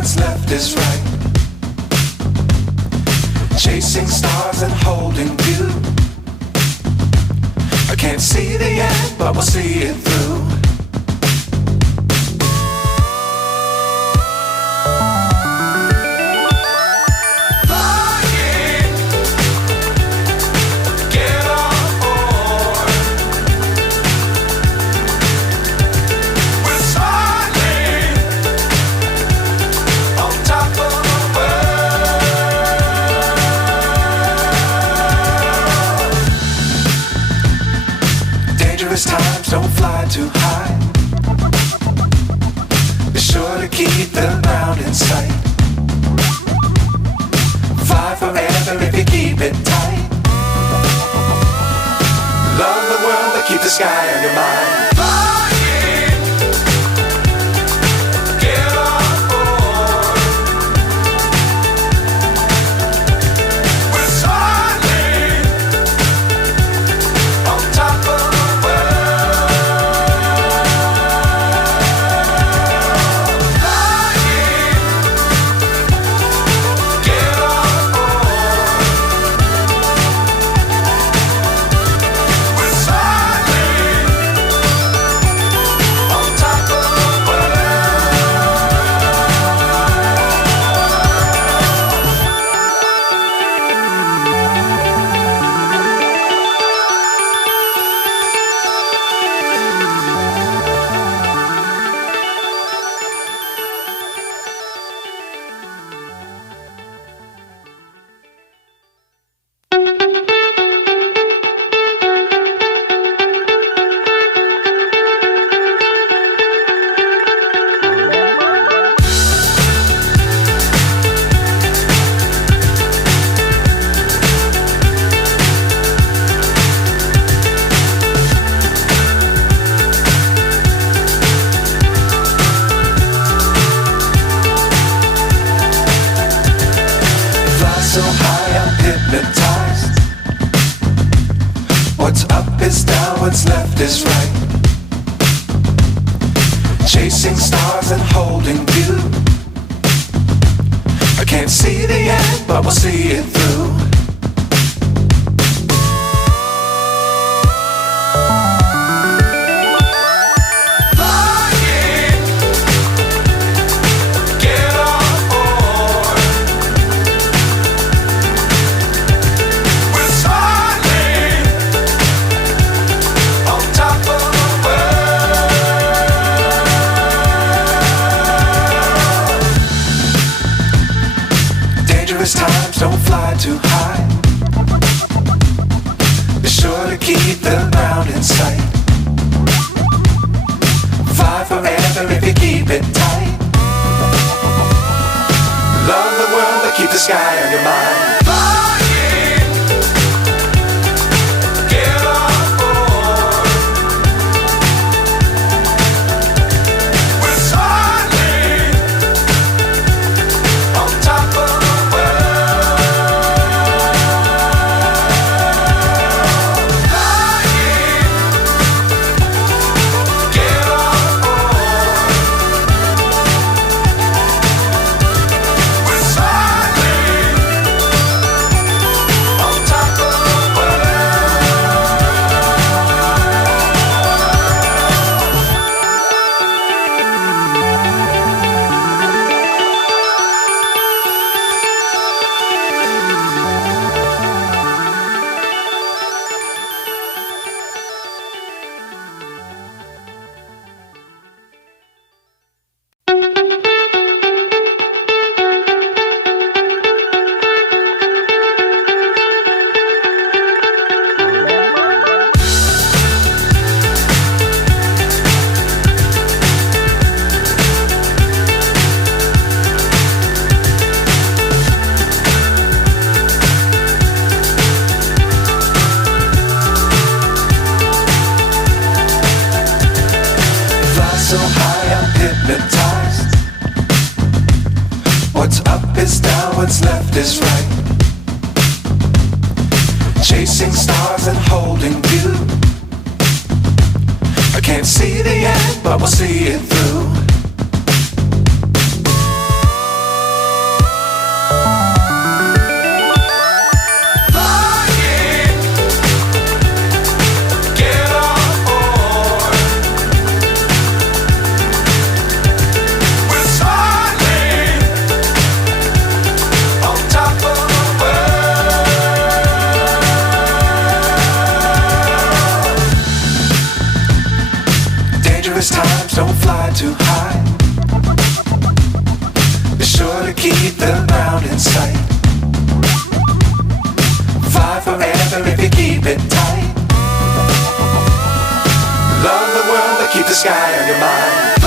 what's left is right. Chasing stars and holding you. I can't see the end, but we'll see it through. Times don't fly too high. Be sure to keep the ground in sight. Fly forever if you keep it tight. Love the world but keep the sky on your mind. So high I'm hypnotized. What's up is down, what's left is right. Chasing stars and holding you. I can't see the end, but we'll see it through. Times don't fly too high. Be sure to keep the ground in sight. Fly forever if you keep it tight. Love the world but keep the sky on your mind. So high I'm hypnotized. What's up is down, what's left is right. Chasing stars and holding you. I can't see the end, but we'll see it through. don't fly too high. Be sure to keep the ground in sight. Fly forever if you keep it tight. Love the world, but keep the sky on your mind.